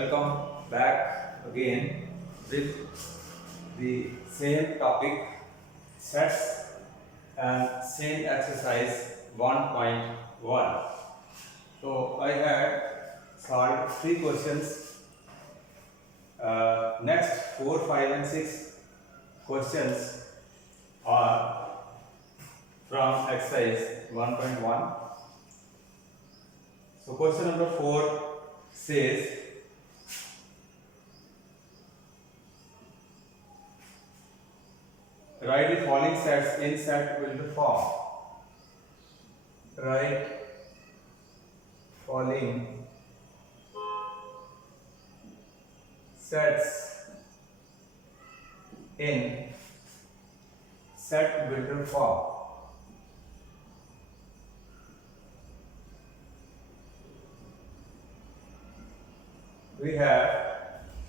Welcome back again with the same topic, sets and same exercise 1.1. So I had solved three questions. Next 4, 5 and 6 questions are from exercise 1.1. So question number 4 says write the following sets in set builder form. Write following sets in set builder form. We have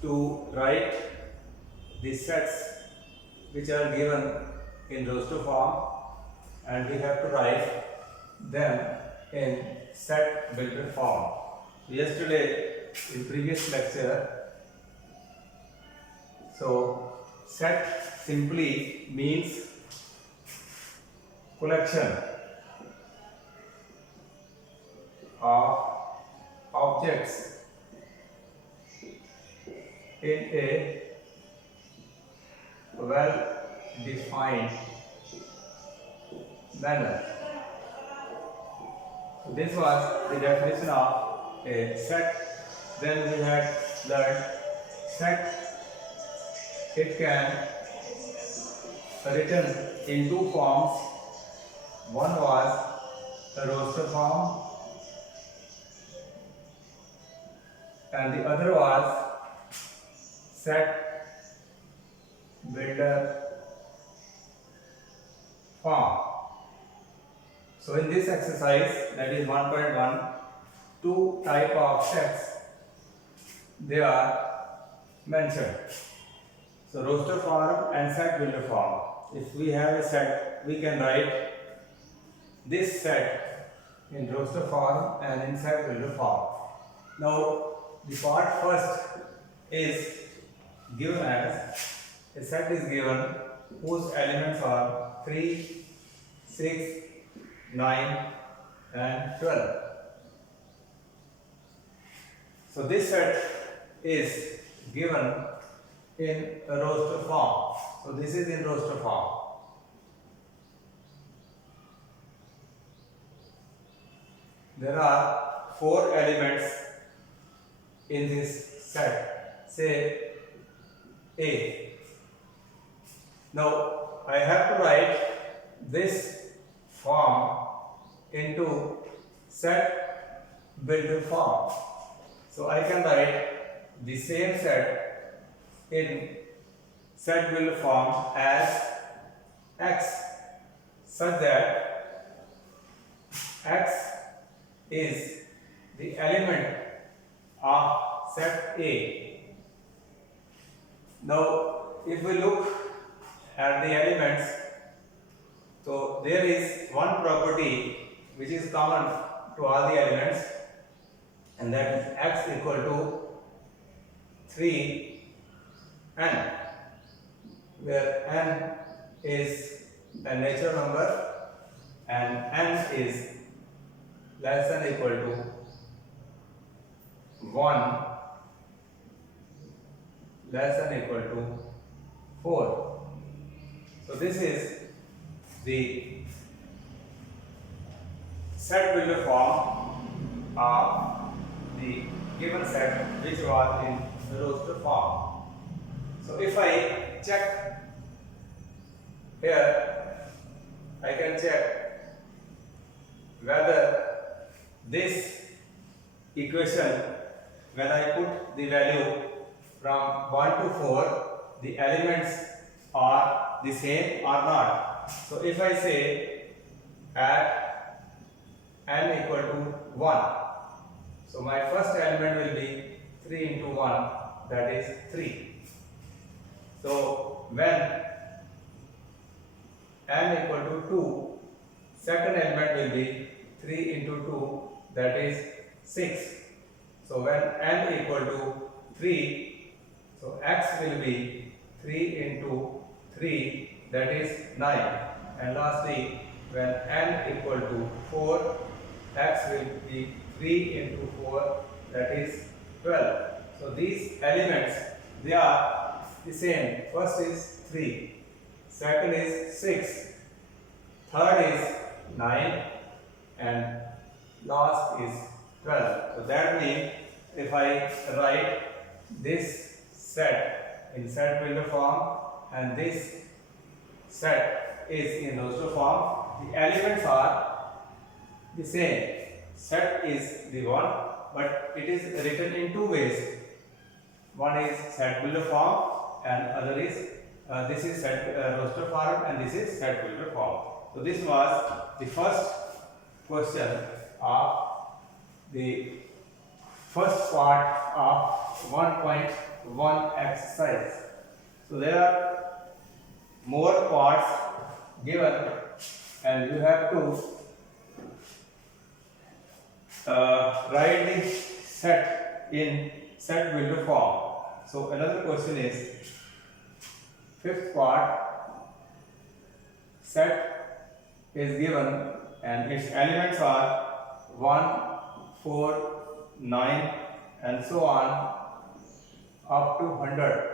to write the sets which are given in roster form, and we have to write them in set builder form. Yesterday in previous lecture, so set simply means collection of objects in a well defined manner. So this was the definition of a set. Then we had learned set. It can written in two forms. One was the roster form and the other was set builder form. So in this exercise, that is 1.1, two type of sets they are mentioned. So roster form and set builder form. If we have a set, we can write this set in roster form and in set builder form. Now the part first is given as a set is given whose elements are 3, 6, 9 and 12. So this set is given in a roster form. So this is in roster form. There are 4 elements in this set. Say A. Now I have to write this form into set builder form. So I can write the same set in set builder form as X, such that X is the element of set A. Now if we look at the elements, so there is one property which is common to all the elements, and that is X equal to 3n, where n is a natural number and n is less than equal to 1, less than equal to 4. So this is the set builder form of the given set which was in the roster form. So if I check here, I can check whether this equation, when I put the value from 1 to 4, the elements are the same or not. So if I say at n equal to 1, so my first element will be 3 into 1, that is 3. So when n equal to 2, second element will be 3 into 2, that is 6. So when n equal to 3. So x will be 3 into 3, that is 9. And lastly, when n equal to 4, x will be 3 into 4, that is 12. So these elements, they are the same. First is 3, second is 6, third is 9, and last is 12. So that means if I write this set in set builder form and this set is in roster form, the elements are the same. Set is the one, but it is written in two ways. One is set builder form and other is this is set roster form and this is set builder form. So this was the first question of the first part of 1.1 exercise. So there are more parts given and you have to write the set in set builder form. So another question is fifth part. Set is given and its elements are 1, 4, 9 and so on up to 100.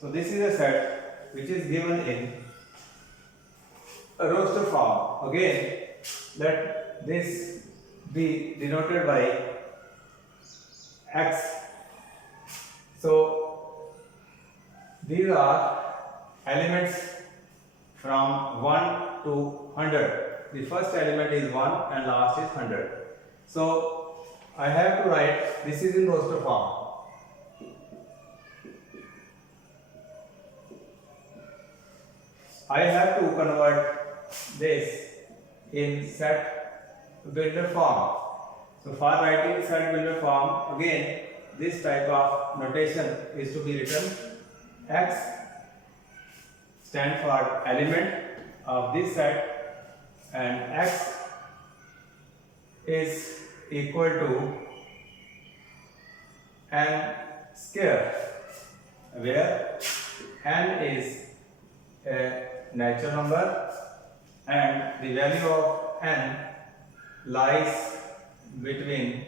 So this is a set which is given in a roster form. Again, let this be denoted by x. So these are elements from 1 to 100. The first element is 1 and last is 100. So I have to write, this is in roster form. I have to convert this in set builder form. So for writing set builder form, again this type of notation is to be written. X stand for element of this set and x is equal to n square, where n is a natural number and the value of n lies between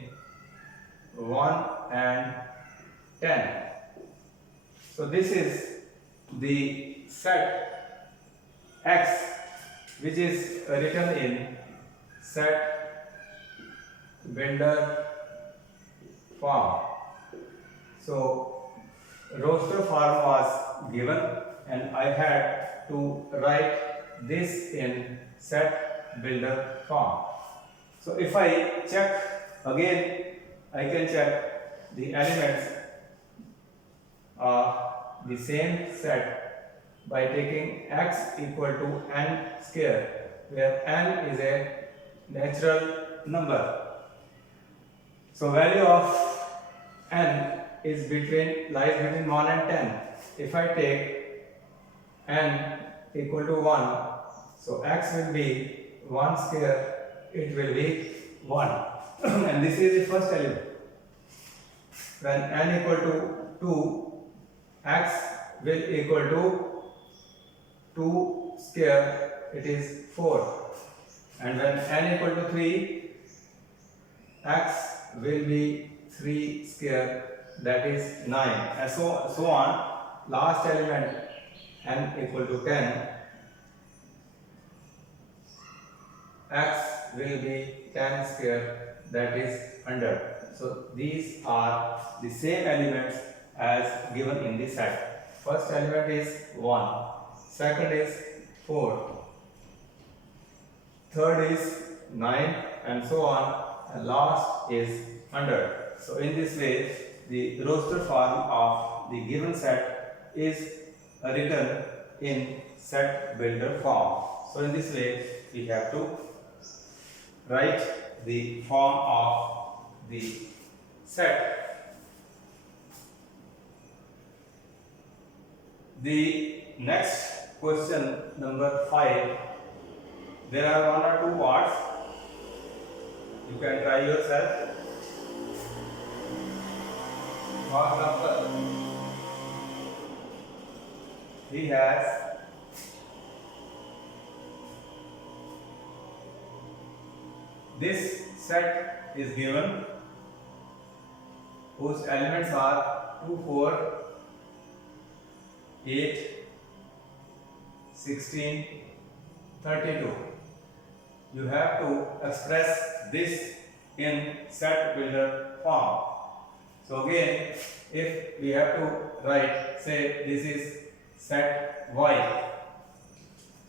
1 and 10. So this is the set x which is written in set builder form. So roster form was given and I had to write this in set builder form. So if I check again, I can check the elements of the same set by taking x equal to n square, where n is a natural number. So value of n is lies between 1 and 10. If I take n equal to 1, so x will be 1 square, it will be 1. And this is the first element. When n equal to 2, x will equal to 2 square, it is 4. And when n equal to 3, x will be 3 square, that is 9, and so on. Last element n equal to 10, x will be 10 square, that is 100. So these are the same elements as given in the set. First element is 1, second is 4, third is 9 and so on, and last is 100. So in this way the roster form of the given set is written in set builder form. So in this way we have to write the form of the set. The next question, number 5, there are 1 or 2 words. You can try yourself. For example, he has this set is given whose elements are 2, 4, 8, 16, 32. You have to express this in set builder form. So again, if we have to write, say this is set Y.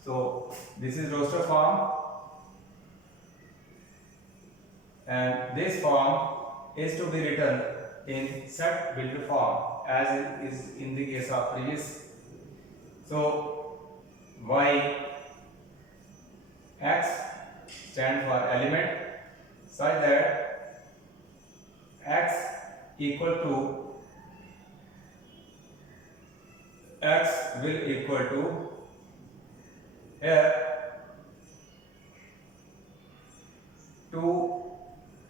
So this is roster form, and this form is to be written in set builder form as is in the case of previous. So Y X stand for element such that X equal to X will equal to here 2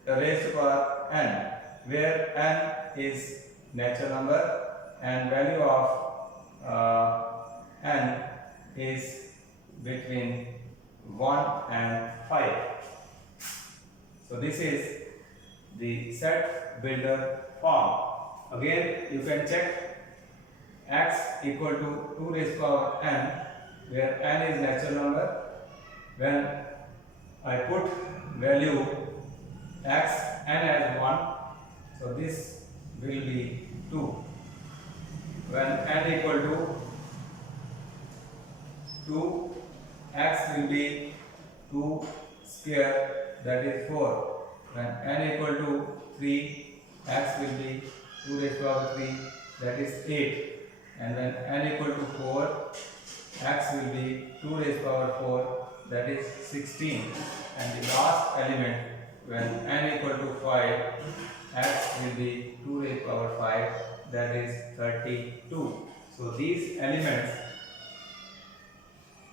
raised to power n, where n is natural number and value of n is between 1 and 5. So this is the set builder form. Again, you can check x equal to 2 raised to power n, where n is natural number. When I put value x n as 1, so this will be 2. When n equal to 2, x will be 2 square, that is 4. When n equal to 3, x will be 2 raised to power 3, that is 8. And when n equal to 4, x will be 2 raised to power 4, that is 16. And the last element, when n equal to 5, x will be 2 raised to power 5, that is 32. So these elements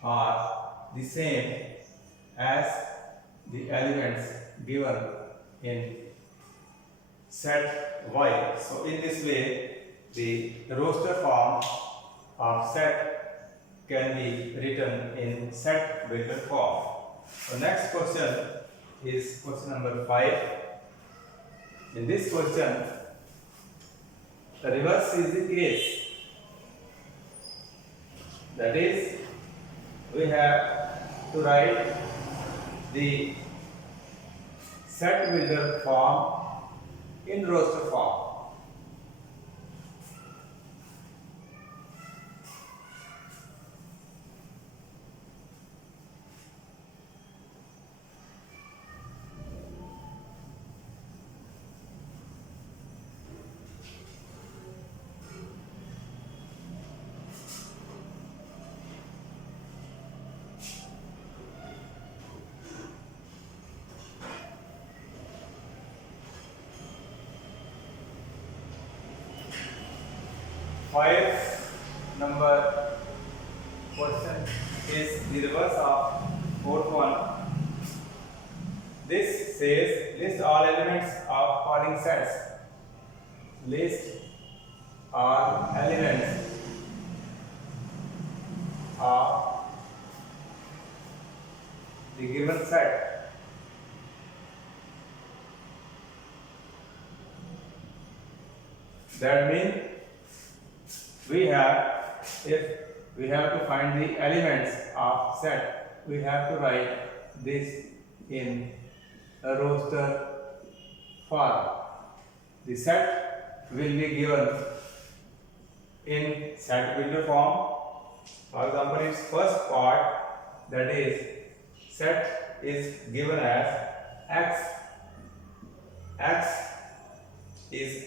are the same as the elements given in set Y. So in this way, the roster form of set can be written in set builder form. The next question is question number 5. In this question, the reverse is the case. That is, we have to write the set builder form in roster form. Number question is the reverse of fourth one. This says list all elements of following sets. List all elements of the given set. That means if we have to find the elements of set, we have to write this in a roster form. The set will be given in set builder form. For example, its first part, that is set, is given as x. X is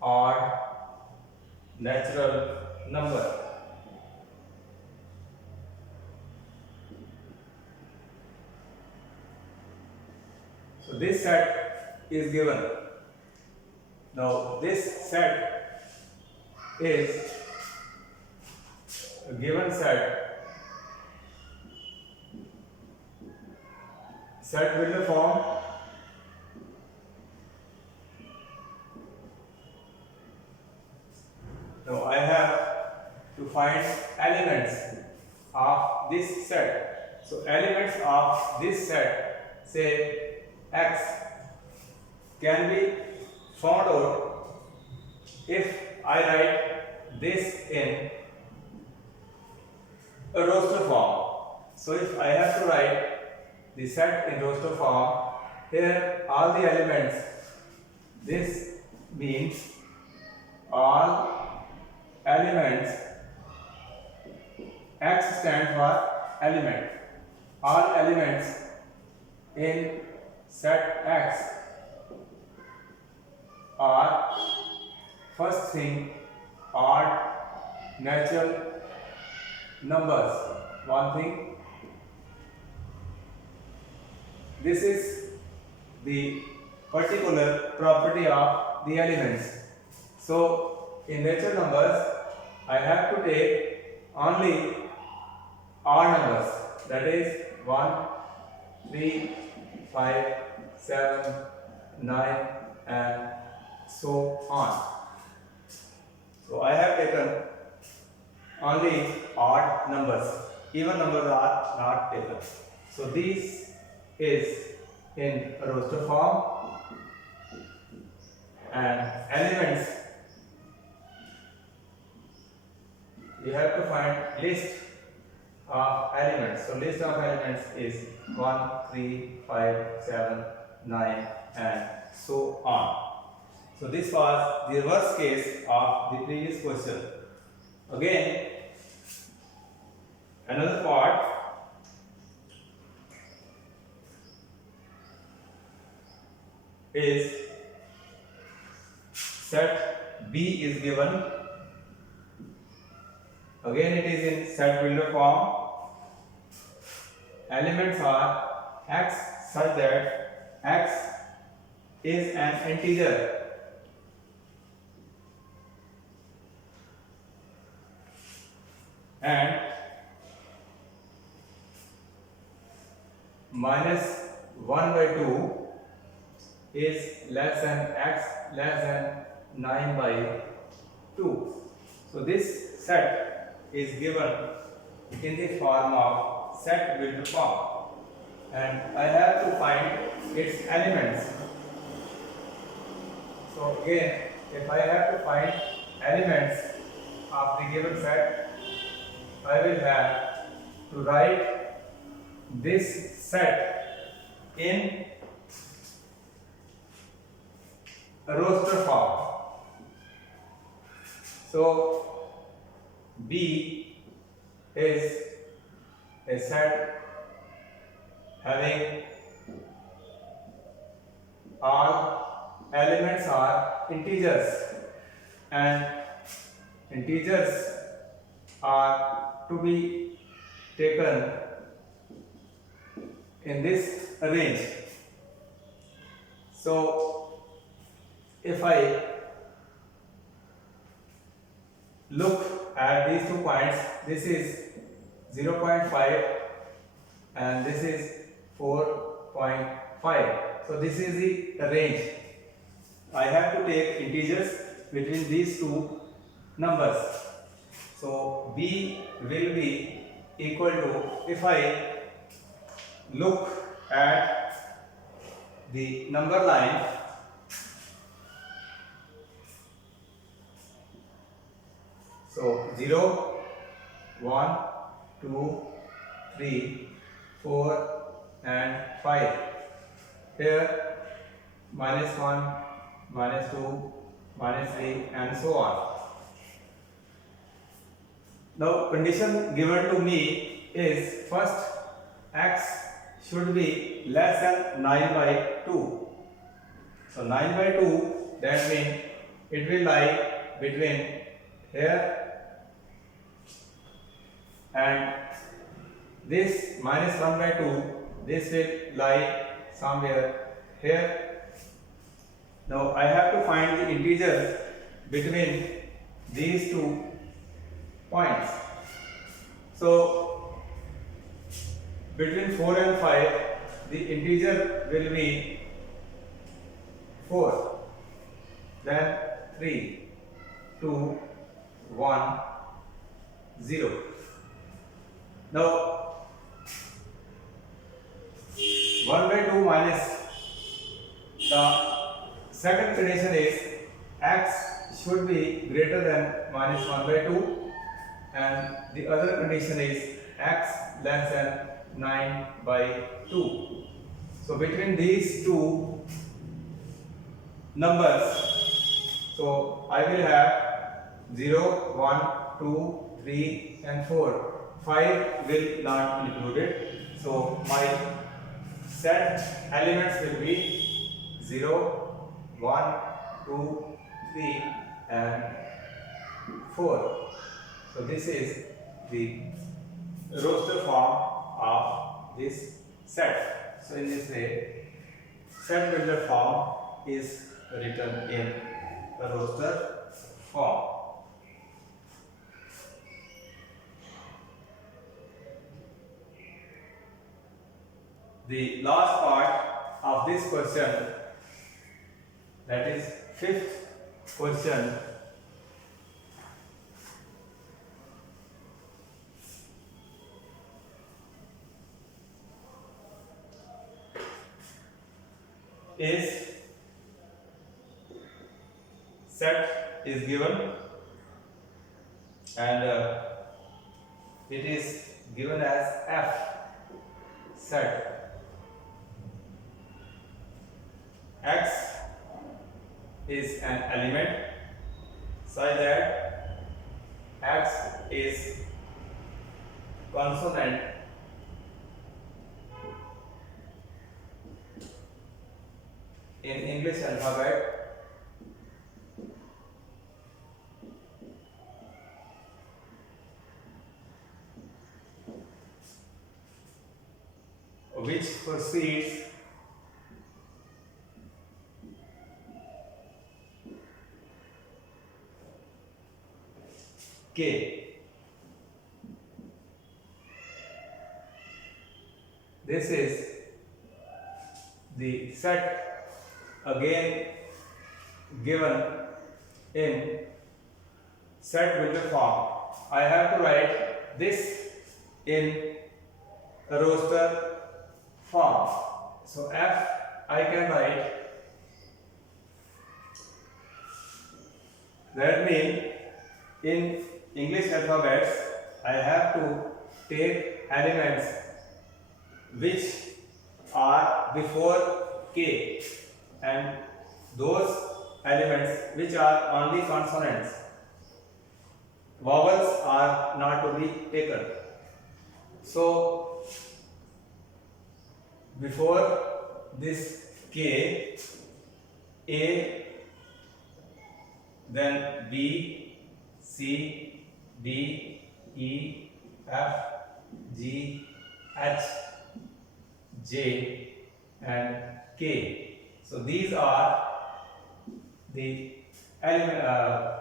odd natural number. So this set is given. Now this set is a given set builder form. find elements of this set. So elements of this set, say X, can be found out if I write this in a roster form. So if I have to write the set in roster form, here all the elements, this means all elements, X stands for element, all elements in set X are, first thing, odd natural numbers. One thing, this is the particular property of the elements. So in natural numbers, I have to take only odd numbers, that is 1, 3, 5, 7, 9 and so on. So I have taken only odd numbers, even numbers are not taken. So this is in a roster form, and elements, you have to find list of elements. So list of elements is 1, 3, 5, 7, 9 and so on. So this was the reverse case of the previous question. Again, another part, is set B is given. Again it is in set builder form. Elements are X such that X is an integer. And minus 1 by 2 is less than X less than 9 by 2. So this set is given in the form of set builder form, and I have to find its elements. So again, if I have to find elements of the given set, I will have to write this set in a roster form. So B is a set having all elements are integers, and integers are to be taken in this range. So if I look at these 2 points, this is 0.5 and this is 4.5. So this is the range. I have to take integers between these 2 numbers. So B will be equal to, if I look at the number line, so 0, 1, 2, 3, 4 and 5. Here minus 1, minus 2, minus 3 and so on. Now condition given to me is, first X should be less than 9 by 2. So 9 by 2, that means it will lie between here and this minus 1 by 2, this will lie somewhere here. Now I have to find the integers between these 2 points. So between 4 and 5, the integer will be 4, then 3, 2, 1 0. Now 1 by 2 minus, the second condition is x should be greater than minus 1 by 2, and the other condition is x less than 9 by 2. So between these two numbers, so I will have 0, 1, 2, 3 and 4. 5 will not included. So my set elements will be 0, 1, 2, 3 and 4. So this is the roster form of this set. So in this way, set builder form is written in the roster form. The last part of this question, that is fifth question, is set is given, and it is given as f set. X is an element such that X is consonant in English alphabet which proceeds K. This is the set again given in set builder form. I have to write this in a roster form. So F I can write, that means in English alphabets I have to take elements which are before K and those elements which are only consonants. Vowels are not to be taken. So before this K, A, then B, C, D, E, F, G, H, J and K. So these are the alphabets.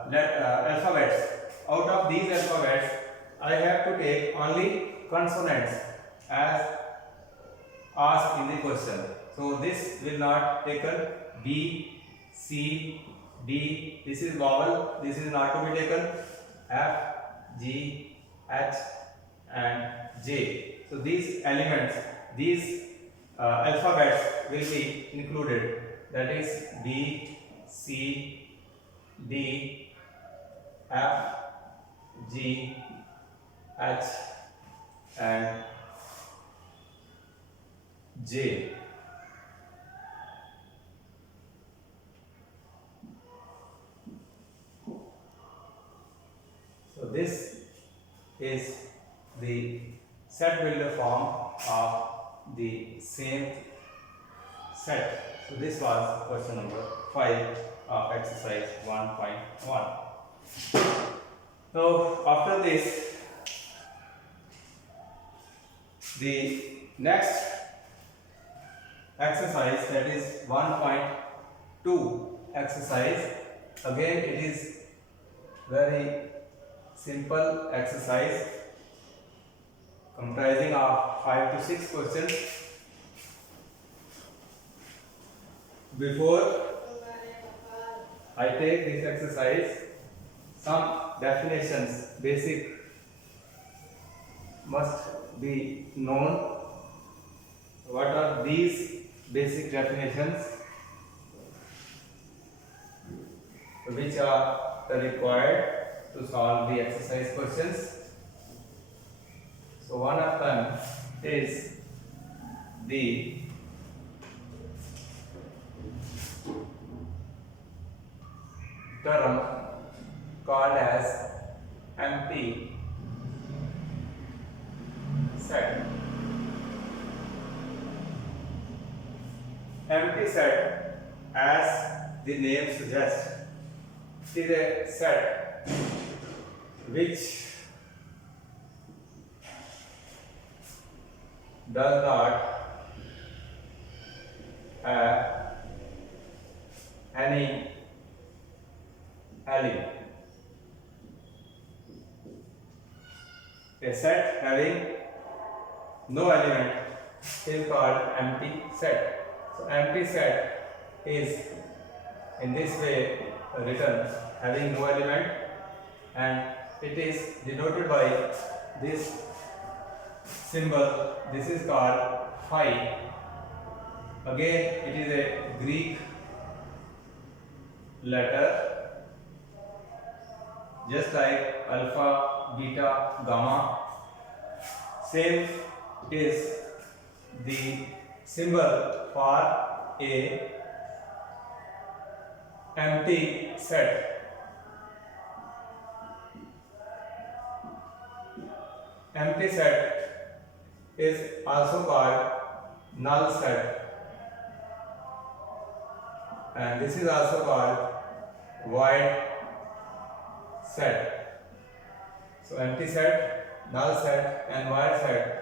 Out of these alphabets, I have to take only consonants as asked in the question. So this will not taken. B, C, D, this is vowel, this is not to be taken. F, G, H and J. So these elements, these alphabets will be included, that is B, C, D, F, G, H and J. So this is the set builder form of the same set. So this was question number 5 of exercise 1.1. So after this, the next exercise, that is 1.2 exercise, again it is very simple exercise comprising of 5 to 6 questions. Before I take this exercise, some definitions, basic must be known. What are these basic definitions which are required to solve the exercise questions? So one of them is the term called as empty set. Empty set, as the name suggests, is a set which does not have any element. A set having no element is called empty set. So empty set is in this way written, having no element, and it is denoted by this symbol. This is called phi. Again, it is a Greek letter, just like alpha, beta, gamma. Same is the symbol for a empty set. Empty set is also called null set, and this is also called void set. So empty set, null set and void set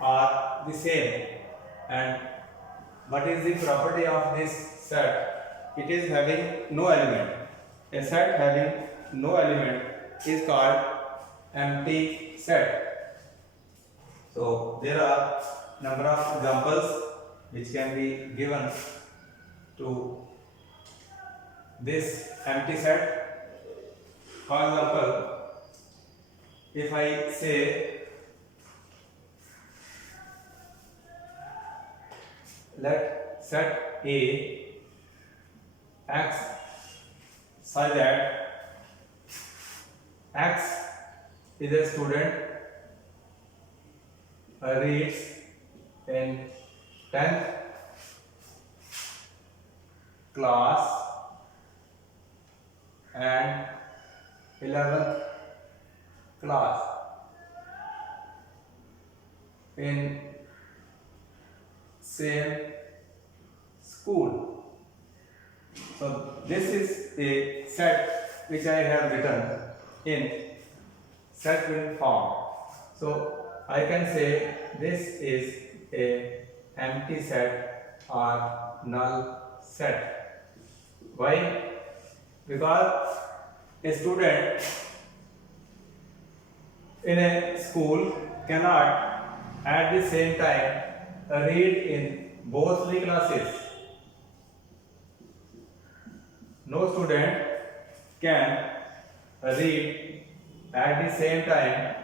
are the same. And what is the property of this set? It is having no element. A set having no element is called empty set. So there are number of examples which can be given to this empty set. For example, if I say, let set A x such that x is a student reads in 10th class and 11th class in same school. So this is a set which I have written in set print form. So I can say this is a empty set or null set. Why? Because a student in a school cannot at the same time read in both the classes. No student can read at the same time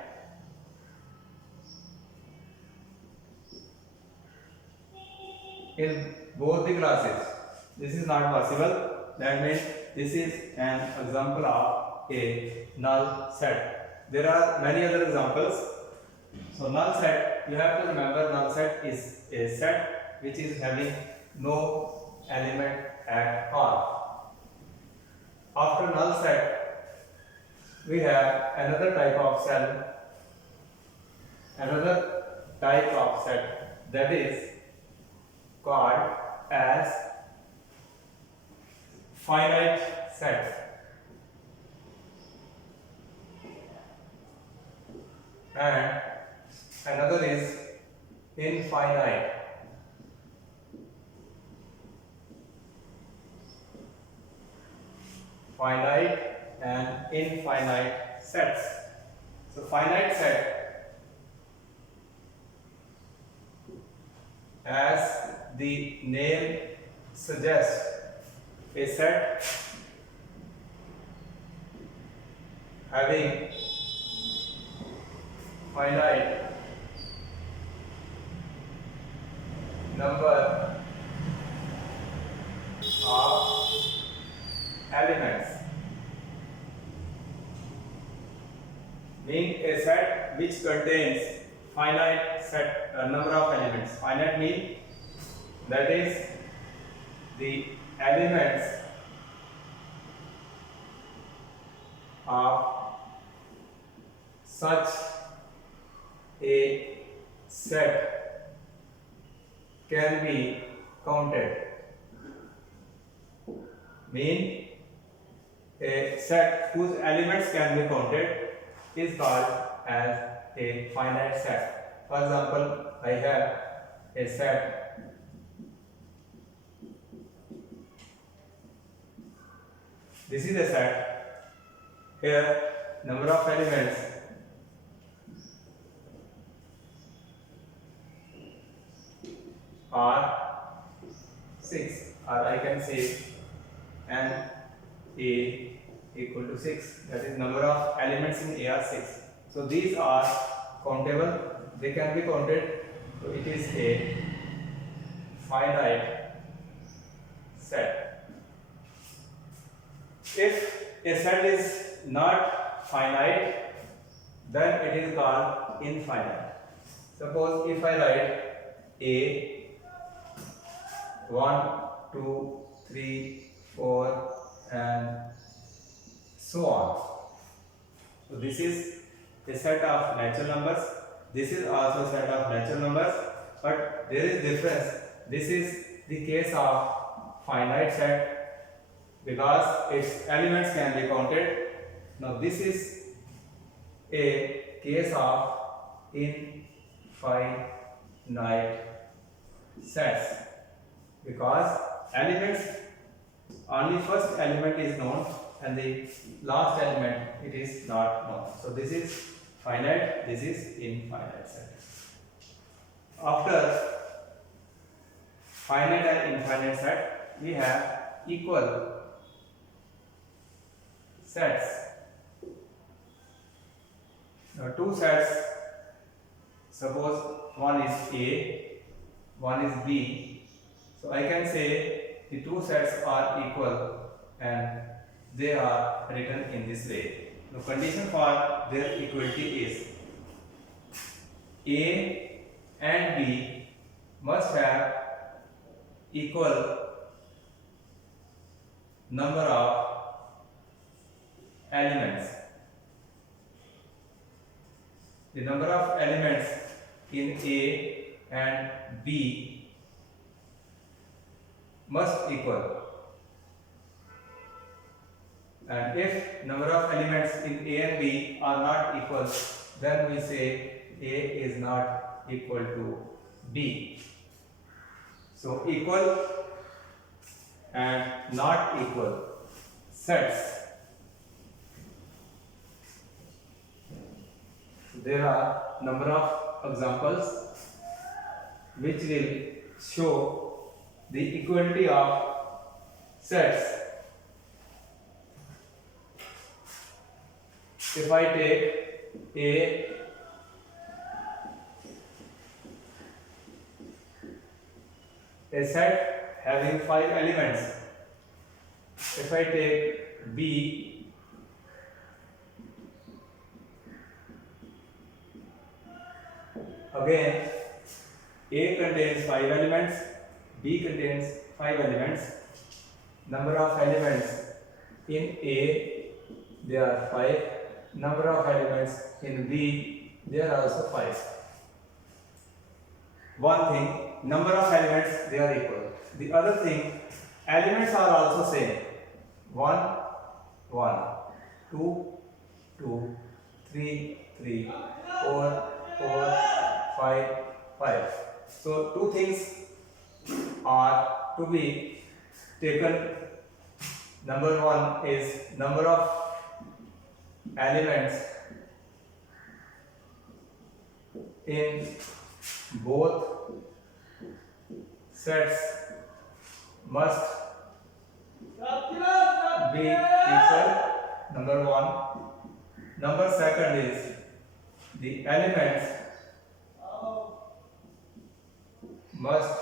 in both the classes. This is not possible. That means this is an example of a null set. There are many other examples. So null set, you have to remember, null set is a set which is having no element at all. After null set, we have another type of set that is called as finite set, and another is infinite. Finite and infinite sets. So finite set, as the name suggests, a set having finite number of elements, mean a set which contains finite set number of elements. Finite mean that is the elements of such a set can be counted. Mean a set whose elements can be counted is called as a finite set. For example, I have a set this is a set. Here number of elements are 6, or I can say n a equal to 6, that is number of elements in A are 6. So these are countable, they can be counted, so it is a finite set. If a set is not finite, then it is called infinite. Suppose if I write A 1, 2, 3, 4 and so on. So this is a set of natural numbers. This is also a set of natural numbers, but there is difference. This is the case of finite set because its elements can be counted. Now this is a case of infinite sets because elements, only first element is known and the last element it is not known. So this is finite, this is infinite set. After finite and infinite set, we have equal sets. Now two sets, suppose one is A, one is B. So I can say the two sets are equal and they are written in this way. The condition for their equality is A and B must have equal number of elements. The number of elements in A and B must equal. And if number of elements in A and B are not equal, then we say A is not equal to B. So equal and not equal sets. There are number of examples which will show the equality of sets. If I take a set having 5 elements, if I take B, again A contains 5 elements, B contains 5 elements. Number of elements in A, there are 5. Number of elements in B, there are also 5. One thing, number of elements they are equal. The other thing, elements are also same. 1, 1, 2, 2, 3, 3, 4, 4, 5, 5. So two things are to be taken. Number one is number of elements in both sets must be equal. Number one. Number second is the elements must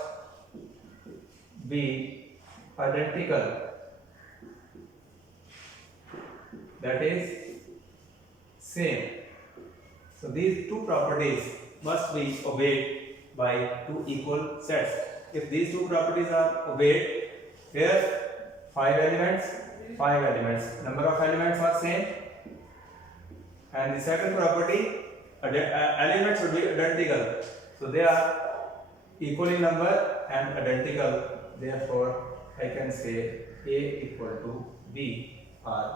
be identical, that is same. So these two properties must be obeyed by two equal sets. If these two properties are obeyed, here 5 elements, number of elements are same, and the second property, elements should be identical. So they are equal in number and identical. Therefore, I can say A equal to B.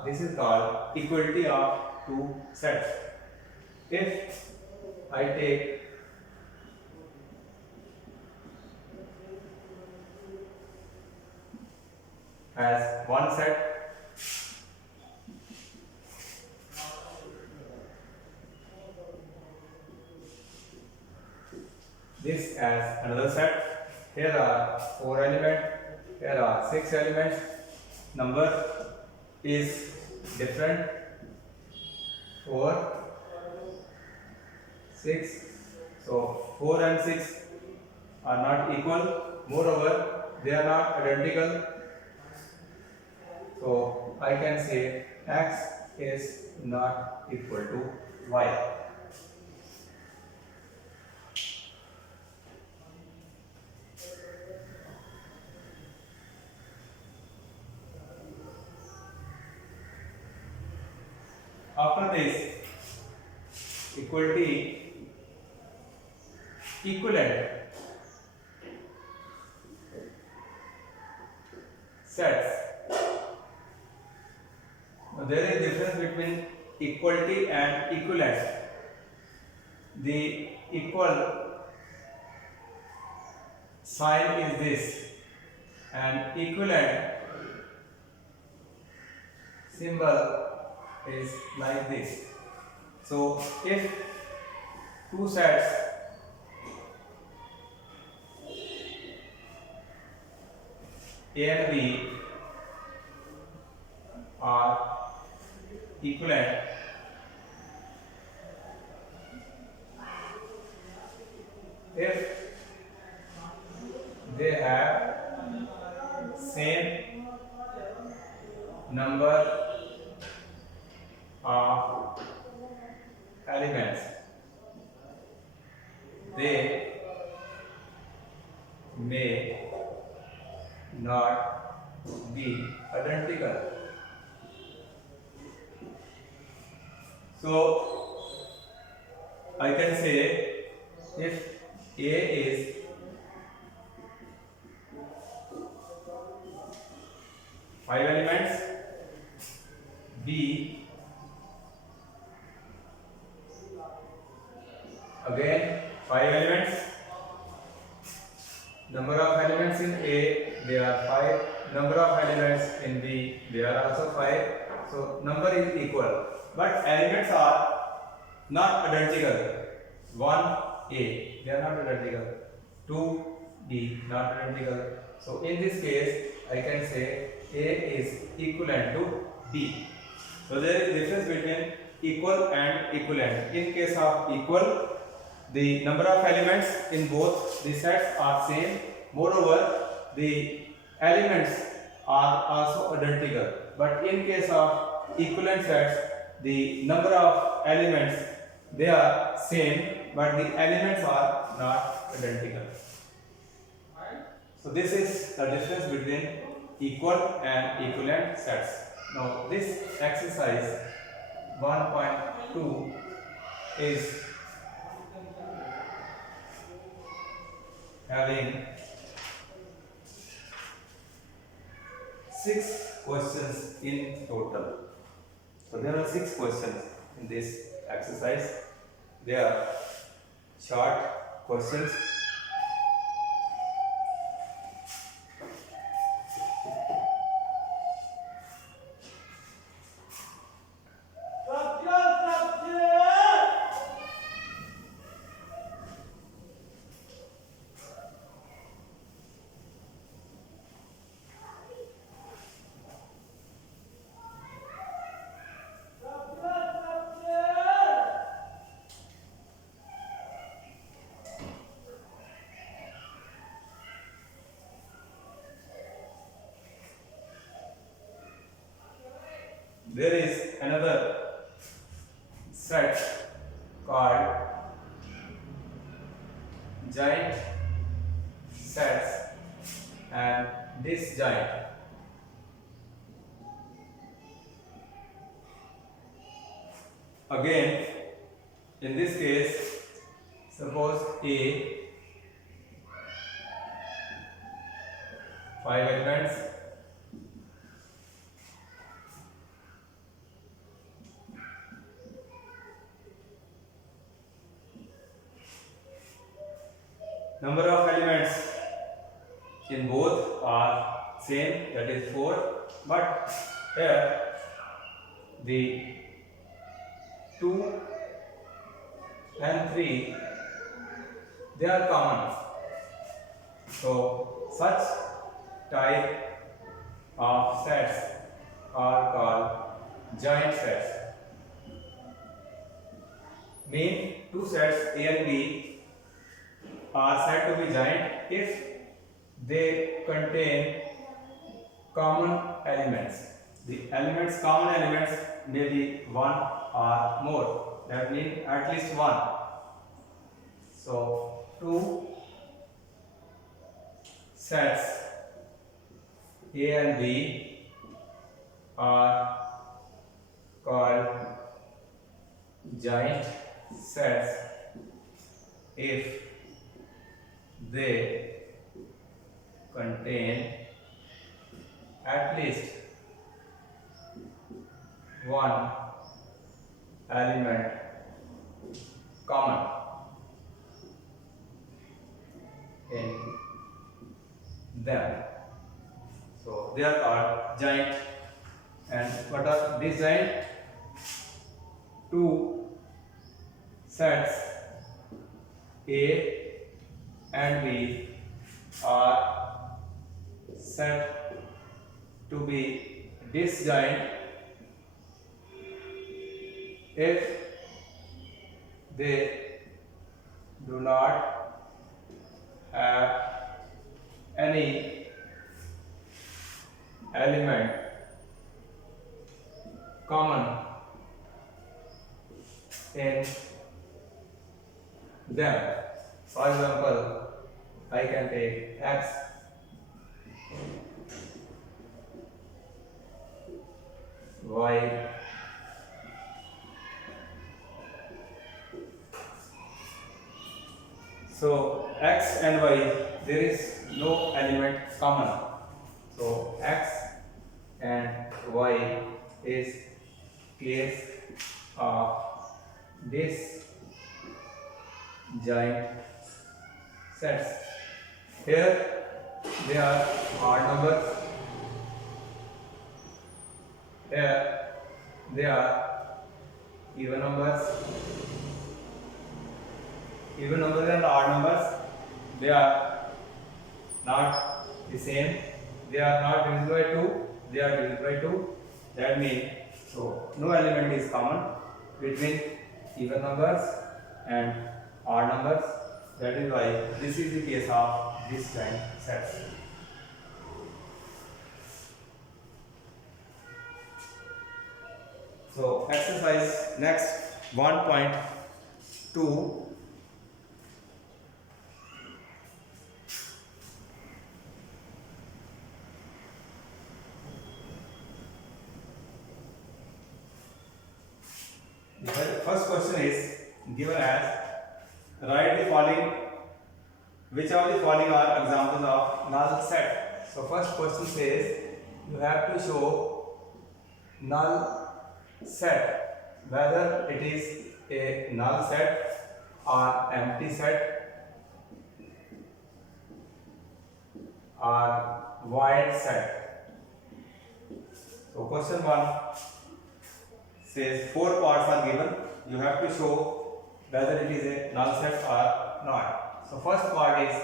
This is called equality of two sets. If I take as one set, this as another set, here are 4 elements, here are 6 elements, number is different, 4, 6, so 4 and 6 are not equal, moreover they are not identical, so I can say x is not equal to y. After this, equality equivalent sets. Now, there is difference between equality and equivalent. The equal sign is this, and equivalent symbol is like this. So if two sets A and B are equivalent, if they have same number of elements, they may not be identical. So I can say if A is five elements, B again 5 elements, number of elements in A there are 5, number of elements in B there are also 5, so number is equal, but elements are not identical. 1 A, they are not identical, 2 B not identical, so in this case I can say A is equivalent to B. So there is difference between equal and equivalent. In case of equal, the number of elements in both the sets are same. Moreover, the elements are also identical. But in case of equivalent sets, the number of elements they are same, but the elements are not identical. So this is the difference between equal and equivalent sets. Now this exercise 1.2 is having 6 questions in total. So there are 6 questions in this exercise. They are short questions. there is another set called joint sets and disjoint. Again, in this case, suppose A 5 elements, number of elements in both are same, that is 4, but here the 2 and 3 they are common. So such type of sets are called joint sets. Mean two sets A and B are said to be joint if they contain common elements. The common elements may be one or more. That means at least one. So two sets A and B are called joint sets if they contain at least one element common in them. So they are called joint. And what are disjoint? Two sets A and B are said to be disjoint if they do not have any element common in them. For example, I can take X, Y, so X and Y, there is no element common. So X and Y is case of this joint sets. Here they are odd numbers. Here they are even numbers. Even numbers and odd numbers, they are not the same. They are not divisible by 2. They are divisible by 2. That means so no element is common between even numbers and odd numbers. That is why this is the case of disjoint sets. So exercise next 1.2. The first question is given as write the following, which of the following are examples of null set. So first question says you have to show null set, whether it is a null set or empty set or void set. So question 1 says 4 parts are given. You have to show whether it is a null set or not. So first part is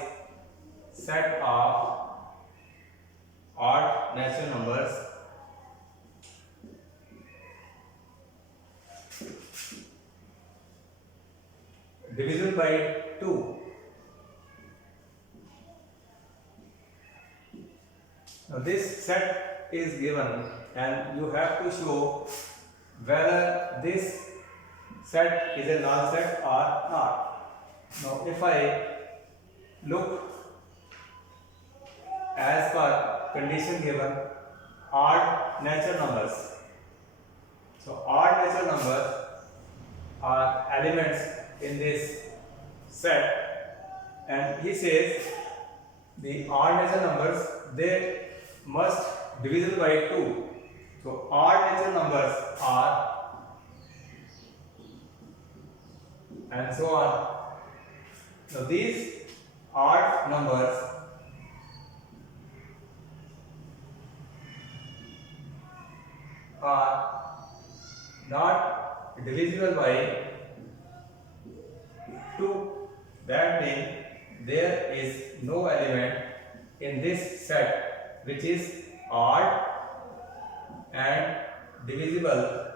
set of odd natural numbers divisible by 2. Now this set is given and you have to show whether this set is a null set or not. Now if I look as per condition given, odd natural numbers. So odd natural numbers are elements in this set, and he says the odd natural numbers, they must divisible by 2. So odd natural numbers are, and so on. So these odd numbers are not divisible by 2. That means there is no element in this set which is odd and divisible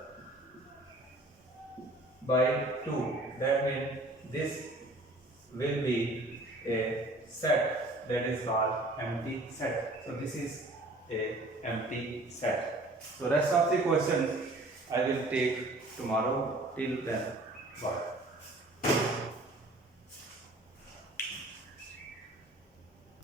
by 2. That means this will be a set that is called empty set. So this is a empty set. So rest of the question I will take tomorrow. Till then, bye.